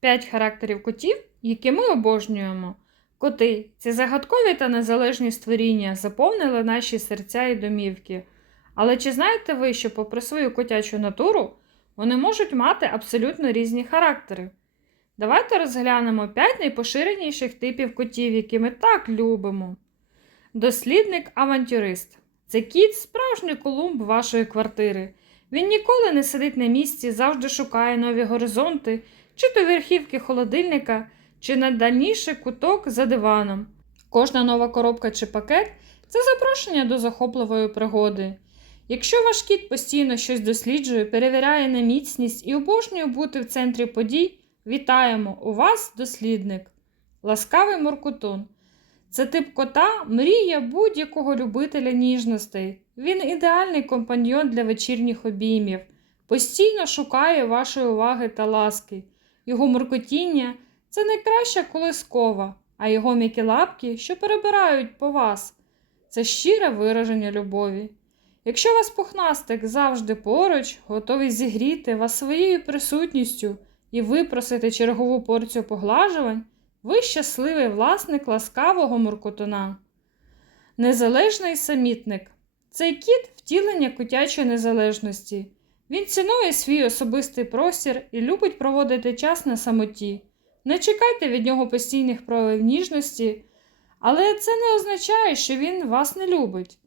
5 характерів котів, які ми обожнюємо. Коти ці загадкові та незалежні створіння заповнили наші серця і домівки. Але чи знаєте ви, що, попри свою котячу натуру, вони можуть мати абсолютно різні характери? Давайте розглянемо 5 найпоширеніших типів котів, які ми так любимо. Дослідник-авантюрист це кіт, справжній колумб вашої квартири. Він ніколи не сидить на місці, завжди шукає нові горизонти, чи то верхівки холодильника, чи найдальніший куток за диваном. Кожна нова коробка чи пакет це запрошення до захопливої пригоди. Якщо ваш кіт постійно щось досліджує, перевіряє на міцність і обожнює бути в центрі подій, вітаємо! У вас дослідник. Ласкавий моркутун. Це тип кота мрія будь-якого любителя ніжностей. Він ідеальний компаньйон для вечірніх обіймів, постійно шукає вашої уваги та ласки. Його муркотіння це найкраща колискова, а його м'які лапки, що перебирають по вас, це щире вираження любові. Якщо вас пухнастик завжди поруч, готовий зігріти вас своєю присутністю і випросити чергову порцію поглажувань, ви щасливий власник ласкавого муркотуна. Незалежний самітник. Цей кіт втілення котячої незалежності. Він цінує свій особистий простір і любить проводити час на самоті. Не чекайте від нього постійних проявів ніжності, але це не означає, що він вас не любить.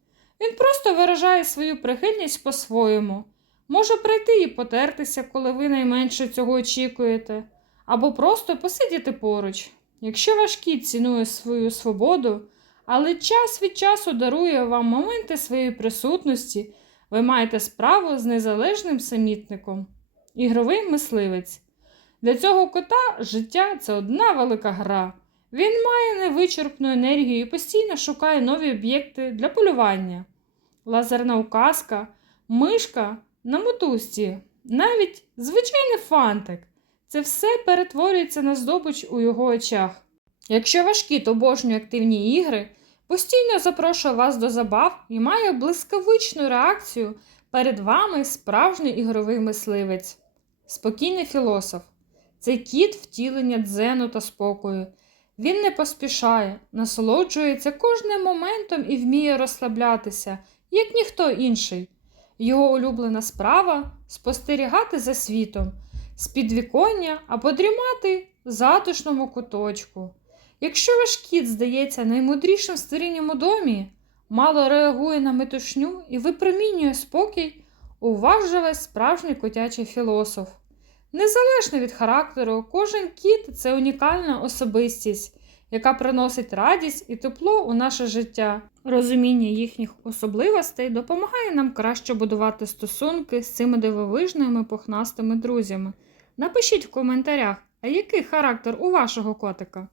Він просто виражає свою прихильність по-своєму. Може прийти і потертися, коли ви найменше цього очікуєте, або просто посидіти поруч. Якщо ваш кіт цінує свою свободу, але час від часу дарує вам моменти своєї присутності, ви маєте справу з незалежним самітником. Ігровий мисливець. Для цього кота життя це одна велика гра. Він має невичерпну енергію і постійно шукає нові об'єкти для полювання. Лазерна указка, мишка на мотузці, навіть звичайний фантик. Це все перетворюється на здобич у його очах. Якщо ваш кіт обожнює активні ігри, постійно запрошує вас до забав і має блискавичну реакцію, перед вами справжній ігровий мисливець. Спокійний філософ. Це кіт втілення дзену та спокою. Він не поспішає, насолоджується кожним моментом і вміє розслаблятися, як ніхто інший. Його улюблена справа спостерігати за світом, з підвіконня або дрімати в затишному куточку. Якщо ваш кіт здається наймудрішим створінням у домі, мало реагує на метушню і випромінює спокій, у вас справжній котячий філософ. Незалежно від характеру, кожен кіт це унікальна особистість, яка приносить радість і тепло у наше життя. Розуміння їхніх особливостей допомагає нам краще будувати стосунки з цими дивовижними пухнастими друзями. Напишіть в коментарях, а який характер у вашого котика?